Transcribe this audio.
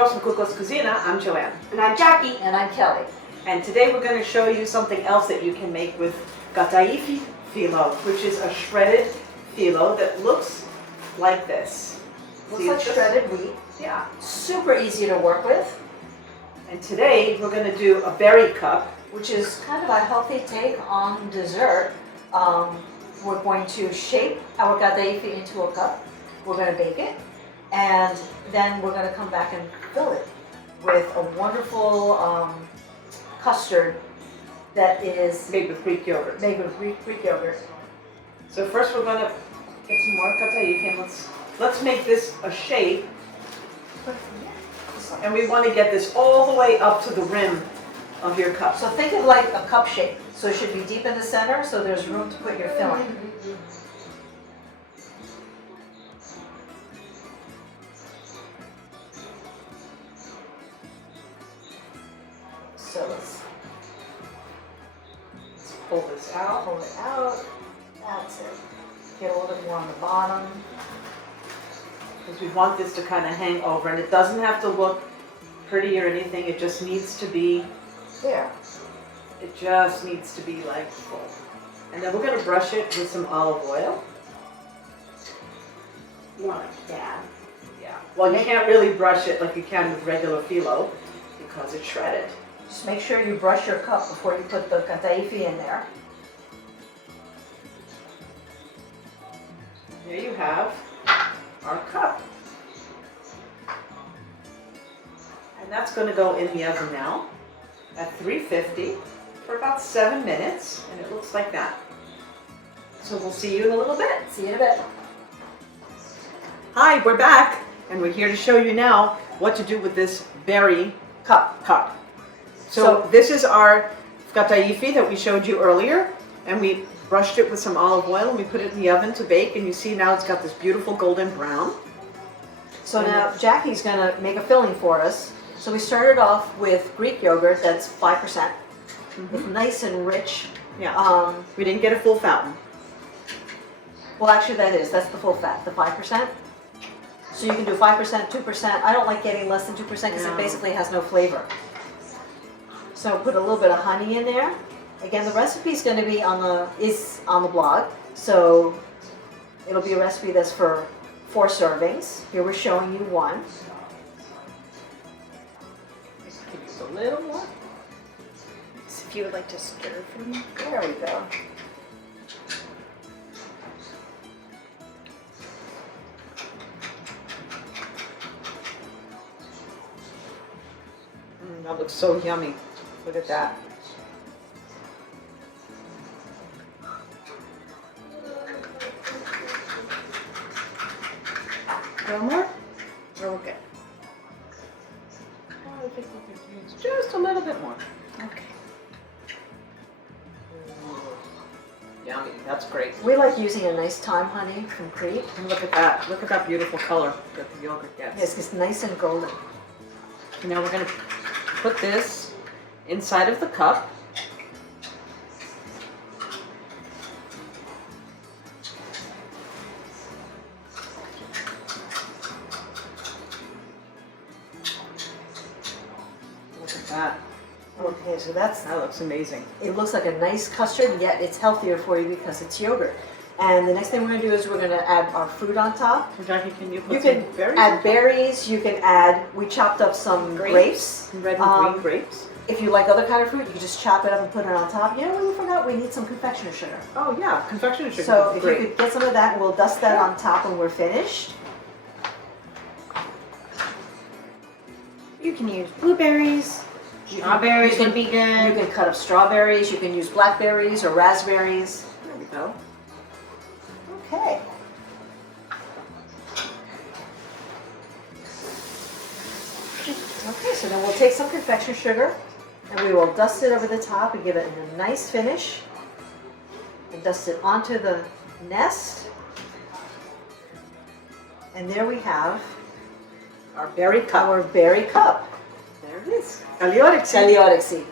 Girls from Cuco's Cucina. I'm Joanne. And I'm Jackie. And I'm Kelly. And today we're going to show you something else that you can make with Kataïfi phyllo, which is a shredded phyllo that looks like this. Looks like shredded wheat. Yeah. Super easy to work with. And today we're going to do a berry cup, which is kind of a healthy take on dessert. We're going to shape our Kataïfi into a cup. We're going to bake it, and then we're going to come back and fill it with a wonderful custard that is made with Greek yogurt. Made with Greek yogurt. So first we're going to get some more Kataïfi, and let's make this a shape. And we want to get this all the way up to the rim of your cup. So think of like a cup shape. So it should be deep in the center, so there's room to put your filling. So let's pull this out. Pull it out. That's it. Get a little bit more on the bottom. Because we want this to kind of hang over, and it doesn't have to look pretty or anything. It just needs to be there. It just needs to be like full. And then we're going to brush it with some olive oil. More like that. Yeah. Well, you can't really brush it like you can with regular phyllo because it's shredded. Just make sure you brush your cup before you put the Kataïfi in there. There you have our cup. And that's going to go in the oven now at 350 for about 7 minutes, and it looks like that. So we'll see you in a little bit. See you in a bit. Hi, we're back, and we're here to show you now what to do with this berry cup. So this is our Kataïfi that we showed you earlier, and we brushed it with some olive oil, and we put it in the oven to bake, and you see now it's got this beautiful golden brown. So now Jackie's going to make a filling for us. So we started off with Greek yogurt that's 5%. It's nice and rich. Yeah. We didn't get a full fountain. Well, actually that's the full fat, the 5%. So you can do 5%, 2%. I don't like getting less than 2% because it basically has no flavor. So put a little bit of honey in there. Again, the recipe is going to be on the blog. So it'll be a recipe that's for 4 servings. Here we're showing you one. Just a little more. So if you would like to stir for me. There we go. That looks so yummy. Look at that. A little more? Or okay? I think we can use just a little bit more. Okay. Yummy. That's great. We like using a nice thyme honey from Crete. And look at that. Look at that beautiful color that the yogurt gets. Yes, it's nice and golden. And now we're going to put this inside of the cup. Look at that. Okay, so that looks amazing. It looks like a nice custard, yet it's healthier for you because it's yogurt. And the next thing we're going to do is we're going to add our fruit on top. Jackie, can you put You some can berries? add berries. You can add, we chopped up some grapes. Red and green grapes. If you like other kind of fruit, you can just chop it up and put it on top. You know what we forgot? We need some confectioner sugar. Oh yeah, confectioner sugar. So if you could get some of that, we'll dust that on top when we're finished. You can use blueberries. Strawberries would be good. You can cut up strawberries. You can use blackberries or raspberries. There we go. Okay. Okay, so then we'll take some confection sugar and we will dust it over the top and give it a nice finish. And dust it onto the nest. And there we have our berry cup. Our berry cup. There it is. Kalyoriksi. Kalyoriksi.